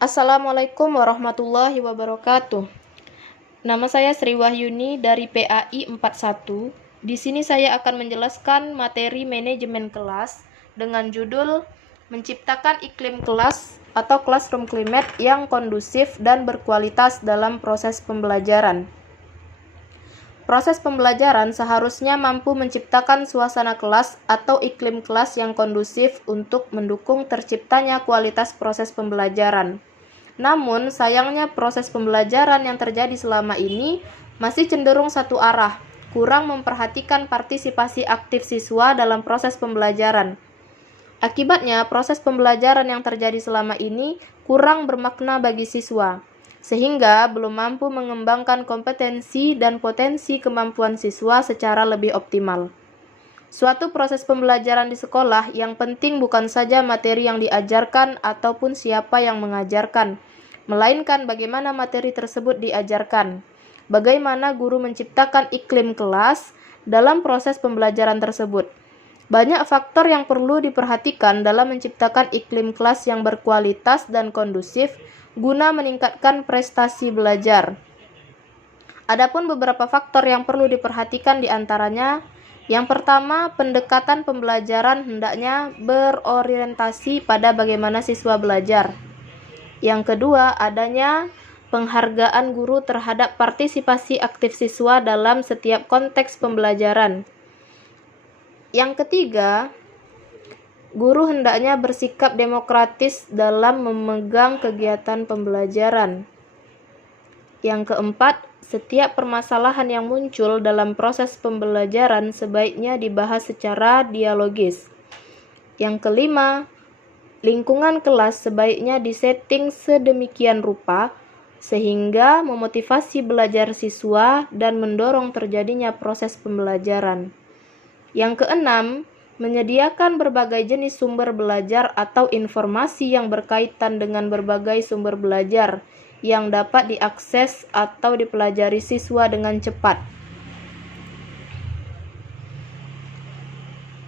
Assalamualaikum warahmatullahi wabarakatuh. Nama saya Sri Wahyuni dari PAI 41. Di sini saya akan menjelaskan materi manajemen kelas dengan judul Menciptakan iklim kelas atau classroom climate yang kondusif dan berkualitas dalam proses pembelajaran. Proses pembelajaran seharusnya mampu menciptakan suasana kelas atau iklim kelas yang kondusif untuk mendukung terciptanya kualitas proses pembelajaran. Namun, sayangnya proses pembelajaran yang terjadi selama ini masih cenderung satu arah, kurang memperhatikan partisipasi aktif siswa dalam proses pembelajaran. Akibatnya, proses pembelajaran yang terjadi selama ini kurang bermakna bagi siswa, sehingga belum mampu mengembangkan kompetensi dan potensi kemampuan siswa secara lebih optimal. Suatu proses pembelajaran di sekolah yang penting bukan saja materi yang diajarkan ataupun siapa yang mengajarkan, melainkan bagaimana materi tersebut diajarkan. Bagaimana guru menciptakan iklim kelas dalam proses pembelajaran tersebut. Banyak faktor yang perlu diperhatikan dalam menciptakan iklim kelas yang berkualitas dan kondusif guna meningkatkan prestasi belajar. Adapun beberapa faktor yang perlu diperhatikan diantaranya, yang pertama, pendekatan pembelajaran hendaknya berorientasi pada bagaimana siswa belajar. Yang kedua, adanya penghargaan guru terhadap partisipasi aktif siswa dalam setiap konteks pembelajaran. Yang ketiga, guru hendaknya bersikap demokratis dalam memegang kegiatan pembelajaran. Yang keempat, setiap permasalahan yang muncul dalam proses pembelajaran sebaiknya dibahas secara dialogis. Yang kelima, lingkungan kelas sebaiknya disetting sedemikian rupa sehingga memotivasi belajar siswa dan mendorong terjadinya proses pembelajaran. Yang keenam, menyediakan berbagai jenis sumber belajar atau informasi yang berkaitan dengan berbagai sumber belajar yang dapat diakses atau dipelajari siswa dengan cepat.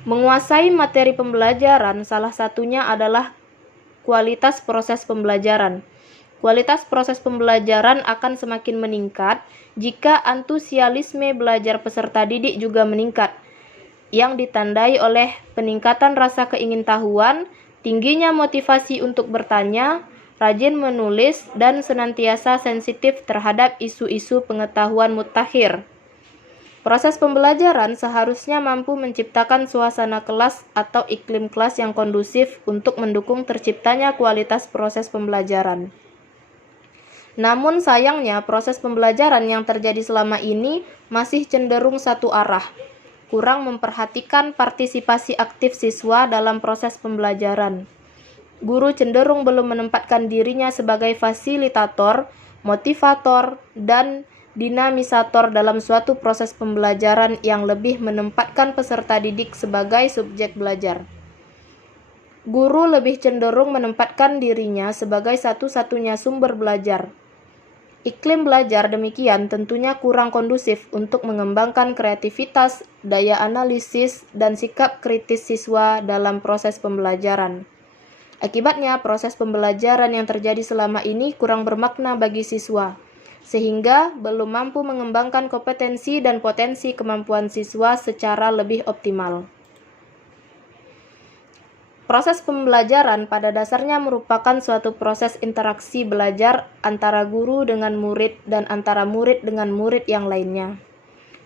Menguasai materi pembelajaran salah satunya adalah kualitas proses pembelajaran. Kualitas proses pembelajaran akan semakin meningkat jika antusiasme belajar peserta didik juga meningkat, yang ditandai oleh peningkatan rasa keingintahuan, tingginya motivasi untuk bertanya, rajin menulis, dan senantiasa sensitif terhadap isu-isu pengetahuan mutakhir. Proses pembelajaran seharusnya mampu menciptakan suasana kelas atau iklim kelas yang kondusif untuk mendukung terciptanya kualitas proses pembelajaran. Namun sayangnya proses pembelajaran yang terjadi selama ini masih cenderung satu arah, kurang memperhatikan partisipasi aktif siswa dalam proses pembelajaran. Guru cenderung belum menempatkan dirinya sebagai fasilitator, motivator, dan dinamisator dalam suatu proses pembelajaran yang lebih menempatkan peserta didik sebagai subjek belajar. Guru lebih cenderung menempatkan dirinya sebagai satu-satunya sumber belajar. Iklim belajar demikian tentunya kurang kondusif untuk mengembangkan kreativitas, daya analisis, dan sikap kritis siswa dalam proses pembelajaran. Akibatnya, proses pembelajaran yang terjadi selama ini kurang bermakna bagi siswa, sehingga belum mampu mengembangkan kompetensi dan potensi kemampuan siswa secara lebih optimal. Proses pembelajaran pada dasarnya merupakan suatu proses interaksi belajar antara guru dengan murid dan antara murid dengan murid yang lainnya.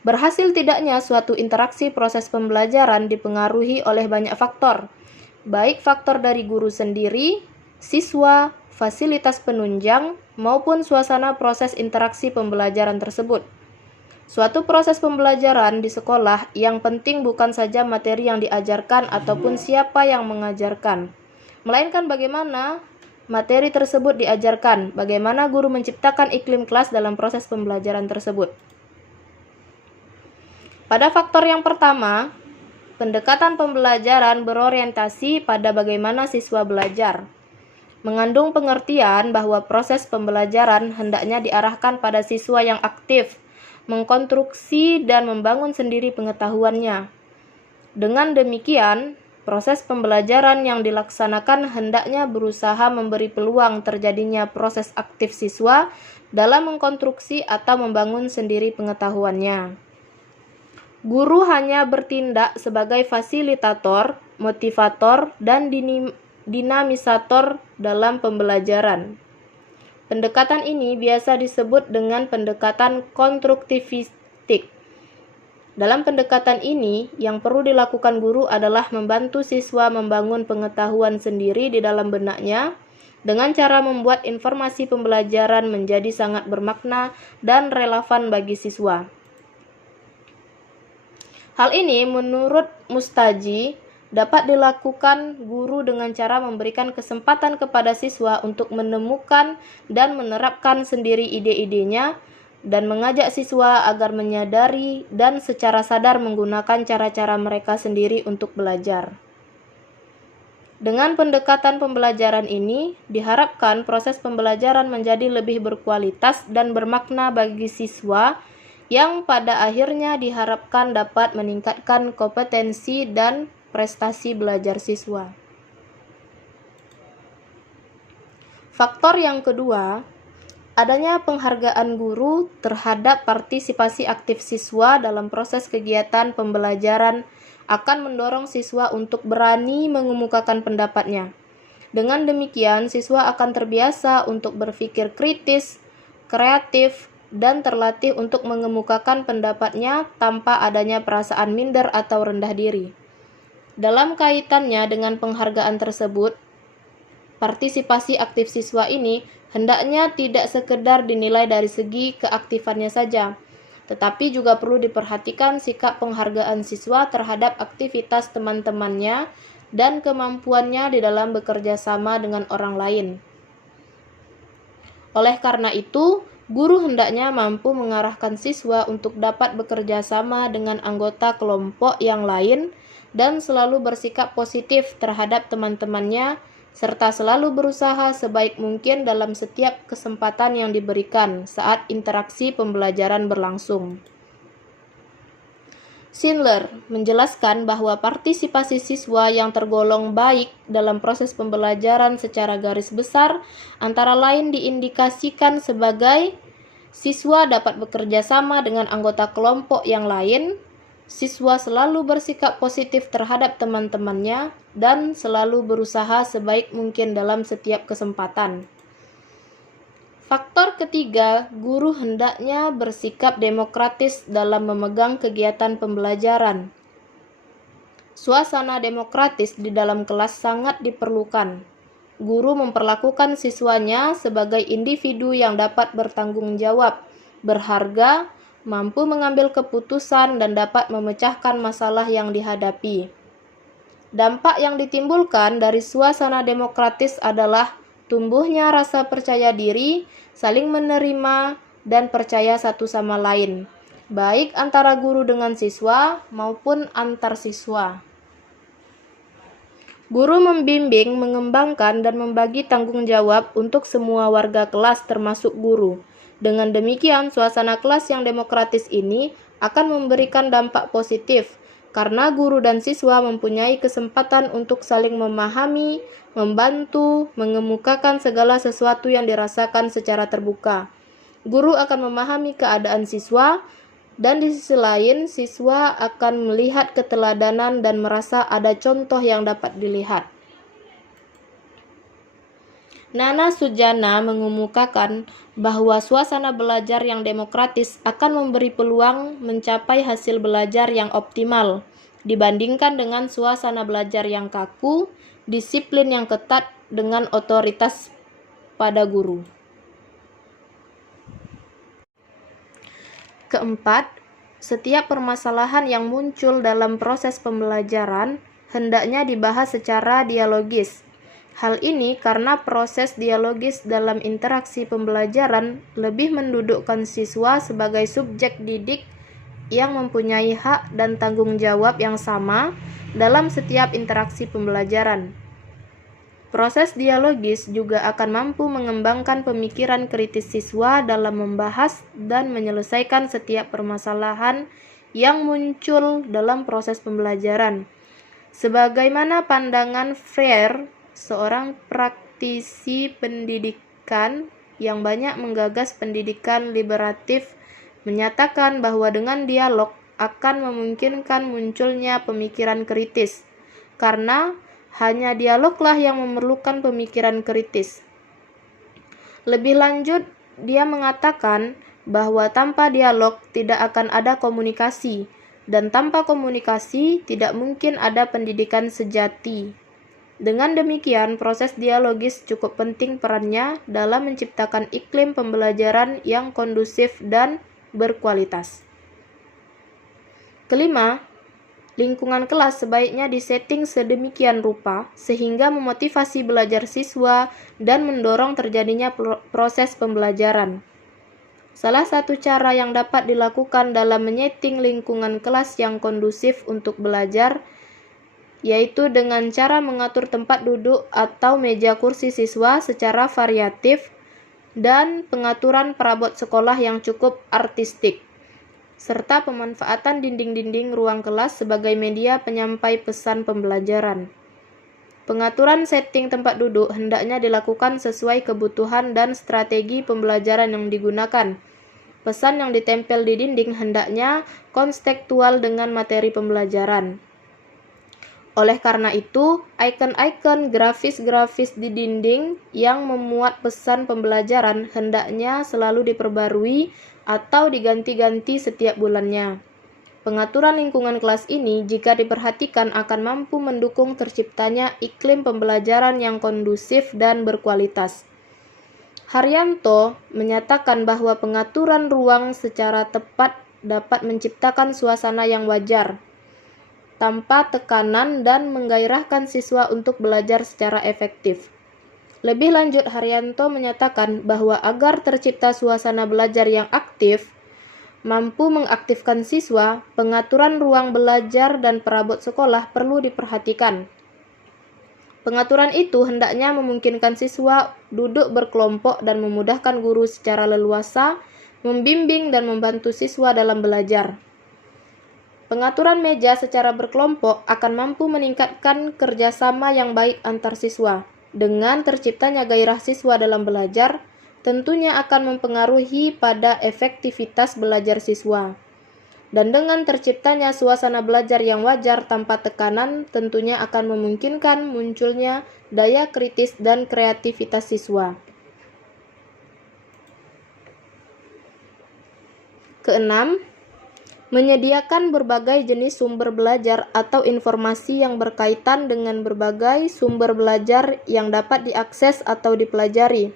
Berhasil tidaknya suatu interaksi proses pembelajaran dipengaruhi oleh banyak faktor, baik faktor dari guru sendiri, siswa, fasilitas penunjang, maupun suasana proses interaksi pembelajaran tersebut. Suatu proses pembelajaran di sekolah yang penting bukan saja materi yang diajarkan ataupun siapa yang mengajarkan, melainkan bagaimana materi tersebut diajarkan, bagaimana guru menciptakan iklim kelas dalam proses pembelajaran tersebut. Pada faktor yang pertama, pendekatan pembelajaran berorientasi pada bagaimana siswa belajar, mengandung pengertian bahwa proses pembelajaran hendaknya diarahkan pada siswa yang aktif, mengkonstruksi dan membangun sendiri pengetahuannya. Dengan demikian, Proses pembelajaran yang dilaksanakan hendaknya berusaha memberi peluang terjadinya proses aktif siswa dalam mengkonstruksi atau membangun sendiri pengetahuannya. Guru hanya bertindak sebagai fasilitator, motivator, dan dinamisator dalam pembelajaran. Pendekatan ini biasa disebut dengan pendekatan konstruktivistik. Dalam pendekatan ini, yang perlu dilakukan guru adalah membantu siswa membangun pengetahuan sendiri di dalam benaknya dengan cara membuat informasi pembelajaran menjadi sangat bermakna dan relevan bagi siswa. Hal ini menurut Mustaji dapat dilakukan guru dengan cara memberikan kesempatan kepada siswa untuk menemukan dan menerapkan sendiri ide-idenya dan mengajak siswa agar menyadari dan secara sadar menggunakan cara-cara mereka sendiri untuk belajar. Dengan pendekatan pembelajaran ini, diharapkan proses pembelajaran menjadi lebih berkualitas dan bermakna bagi siswa yang pada akhirnya diharapkan dapat meningkatkan kompetensi dan prestasi belajar siswa. Faktor yang kedua, adanya penghargaan guru terhadap partisipasi aktif siswa dalam proses kegiatan pembelajaran akan mendorong siswa untuk berani mengemukakan pendapatnya. Dengan demikian, siswa akan terbiasa untuk berpikir kritis, kreatif, dan terlatih untuk mengemukakan pendapatnya tanpa adanya perasaan minder atau rendah diri. Dalam kaitannya dengan penghargaan tersebut, partisipasi aktif siswa ini hendaknya tidak sekedar dinilai dari segi keaktifannya saja, tetapi juga perlu diperhatikan sikap penghargaan siswa terhadap aktivitas teman-temannya dan kemampuannya di dalam bekerja sama dengan orang lain. Oleh karena itu, guru hendaknya mampu mengarahkan siswa untuk dapat bekerja sama dengan anggota kelompok yang lain dan selalu bersikap positif terhadap teman-temannya, serta selalu berusaha sebaik mungkin dalam setiap kesempatan yang diberikan saat interaksi pembelajaran berlangsung. Schindler menjelaskan bahwa partisipasi siswa yang tergolong baik dalam proses pembelajaran secara garis besar antara lain diindikasikan sebagai siswa dapat bekerja sama dengan anggota kelompok yang lain, siswa selalu bersikap positif terhadap teman-temannya, dan selalu berusaha sebaik mungkin dalam setiap kesempatan. Faktor ketiga, guru hendaknya bersikap demokratis dalam memegang kegiatan pembelajaran. Suasana demokratis di dalam kelas sangat diperlukan. Guru memperlakukan siswanya sebagai individu yang dapat bertanggung jawab, berharga, mampu mengambil keputusan, dan dapat memecahkan masalah yang dihadapi. Dampak yang ditimbulkan dari suasana demokratis adalah tumbuhnya rasa percaya diri, saling menerima, dan percaya satu sama lain, baik antara guru dengan siswa maupun antar siswa. Guru membimbing, mengembangkan, dan membagi tanggung jawab untuk semua warga kelas termasuk guru. Dengan demikian, suasana kelas yang demokratis ini akan memberikan dampak positif, karena guru dan siswa mempunyai kesempatan untuk saling memahami, membantu, mengemukakan segala sesuatu yang dirasakan secara terbuka. Guru akan memahami keadaan siswa, dan di sisi lain, siswa akan melihat keteladanan dan merasa ada contoh yang dapat dilihat. Nana Sujana mengemukakan bahwa suasana belajar yang demokratis akan memberi peluang mencapai hasil belajar yang optimal dibandingkan dengan suasana belajar yang kaku, disiplin yang ketat, dengan otoritas pada guru. Keempat, setiap permasalahan yang muncul dalam proses pembelajaran hendaknya dibahas secara dialogis. Hal ini karena proses dialogis dalam interaksi pembelajaran lebih mendudukkan siswa sebagai subjek didik yang mempunyai hak dan tanggung jawab yang sama dalam setiap interaksi pembelajaran. Proses dialogis juga akan mampu mengembangkan pemikiran kritis siswa dalam membahas dan menyelesaikan setiap permasalahan yang muncul dalam proses pembelajaran. Sebagaimana pandangan Freire, seorang praktisi pendidikan yang banyak menggagas pendidikan liberatif, menyatakan bahwa dengan dialog akan memungkinkan munculnya pemikiran kritis, karena hanya dialoglah yang memerlukan pemikiran kritis. Lebih lanjut, dia mengatakan bahwa tanpa dialog tidak akan ada komunikasi, dan tanpa komunikasi tidak mungkin ada pendidikan sejati. Dengan demikian, proses dialogis cukup penting perannya dalam menciptakan iklim pembelajaran yang kondusif dan berkualitas. Kelima, lingkungan kelas sebaiknya disetting sedemikian rupa sehingga memotivasi belajar siswa dan mendorong terjadinya proses pembelajaran. Salah satu cara yang dapat dilakukan dalam menyeting lingkungan kelas yang kondusif untuk belajar yaitu dengan cara mengatur tempat duduk atau meja kursi siswa secara variatif dan pengaturan perabot sekolah yang cukup artistik, serta pemanfaatan dinding-dinding ruang kelas sebagai media penyampai pesan pembelajaran. Pengaturan setting tempat duduk hendaknya dilakukan sesuai kebutuhan dan strategi pembelajaran yang digunakan. Pesan yang ditempel di dinding hendaknya konstekstual dengan materi pembelajaran. Oleh karena itu, ikon-ikon grafis-grafis di dinding yang memuat pesan pembelajaran hendaknya selalu diperbarui atau diganti-ganti setiap bulannya. Pengaturan lingkungan kelas ini, jika diperhatikan, akan mampu mendukung terciptanya iklim pembelajaran yang kondusif dan berkualitas. Haryanto menyatakan bahwa pengaturan ruang secara tepat dapat menciptakan suasana yang wajar, tanpa tekanan dan menggairahkan siswa untuk belajar secara efektif. Lebih lanjut, Haryanto menyatakan bahwa agar tercipta suasana belajar yang aktif, mampu mengaktifkan siswa, pengaturan ruang belajar dan perabot sekolah perlu diperhatikan. Pengaturan itu hendaknya memungkinkan siswa duduk berkelompok dan memudahkan guru secara leluasa membimbing dan membantu siswa dalam belajar. Pengaturan meja secara berkelompok akan mampu meningkatkan kerjasama yang baik antar siswa. Dengan terciptanya gairah siswa dalam belajar, tentunya akan mempengaruhi pada efektivitas belajar siswa. Dan dengan terciptanya suasana belajar yang wajar tanpa tekanan, tentunya akan memungkinkan munculnya daya kritis dan kreativitas siswa. Keenam, menyediakan berbagai jenis sumber belajar atau informasi yang berkaitan dengan berbagai sumber belajar yang dapat diakses atau dipelajari.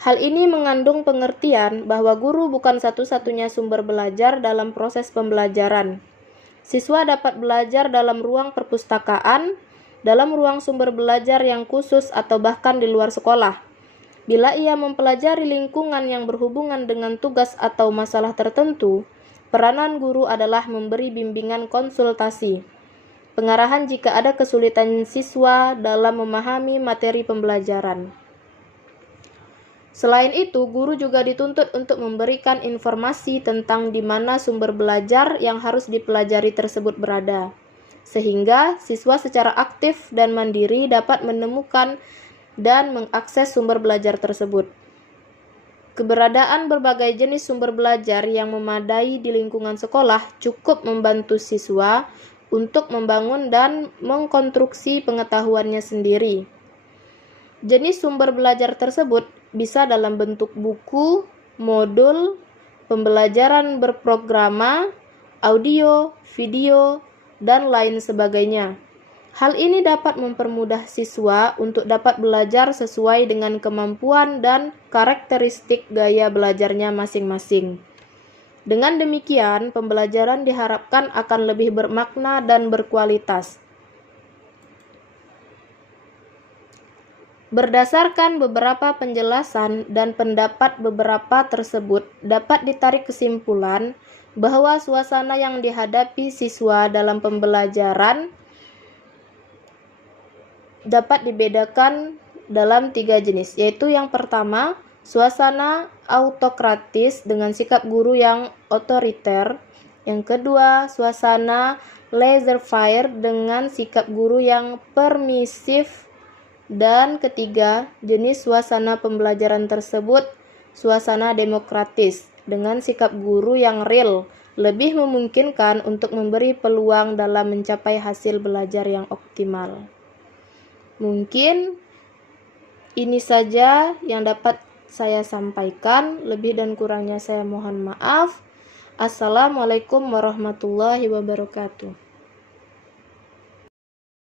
Hal ini mengandung pengertian bahwa guru bukan satu-satunya sumber belajar dalam proses pembelajaran. Siswa dapat belajar dalam ruang perpustakaan, dalam ruang sumber belajar yang khusus atau bahkan di luar sekolah. Bila ia mempelajari lingkungan yang berhubungan dengan tugas atau masalah tertentu, peranan guru adalah memberi bimbingan konsultasi, pengarahan jika ada kesulitan siswa dalam memahami materi pembelajaran. Selain itu, guru juga dituntut untuk memberikan informasi tentang di mana sumber belajar yang harus dipelajari tersebut berada, sehingga siswa secara aktif dan mandiri dapat menemukan dan mengakses sumber belajar tersebut. Keberadaan berbagai jenis sumber belajar yang memadai di lingkungan sekolah cukup membantu siswa untuk membangun dan mengkonstruksi pengetahuannya sendiri. Jenis sumber belajar tersebut bisa dalam bentuk buku, modul, pembelajaran berprograma, audio, video, dan lain sebagainya. Hal ini dapat mempermudah siswa untuk dapat belajar sesuai dengan kemampuan dan karakteristik gaya belajarnya masing-masing. Dengan demikian, pembelajaran diharapkan akan lebih bermakna dan berkualitas. Berdasarkan beberapa penjelasan dan pendapat beberapa tersebut, dapat ditarik kesimpulan bahwa suasana yang dihadapi siswa dalam pembelajaran dapat dibedakan dalam 3 jenis, yaitu yang pertama, suasana autokratis dengan sikap guru yang otoriter. Yang kedua, suasana laissez-faire dengan sikap guru yang permisif. Dan ketiga, jenis suasana pembelajaran tersebut suasana demokratis dengan sikap guru yang real, lebih memungkinkan untuk memberi peluang dalam mencapai hasil belajar yang optimal. Mungkin ini saja yang dapat saya sampaikan, lebih dan kurangnya saya mohon maaf. Assalamualaikum warahmatullahi wabarakatuh.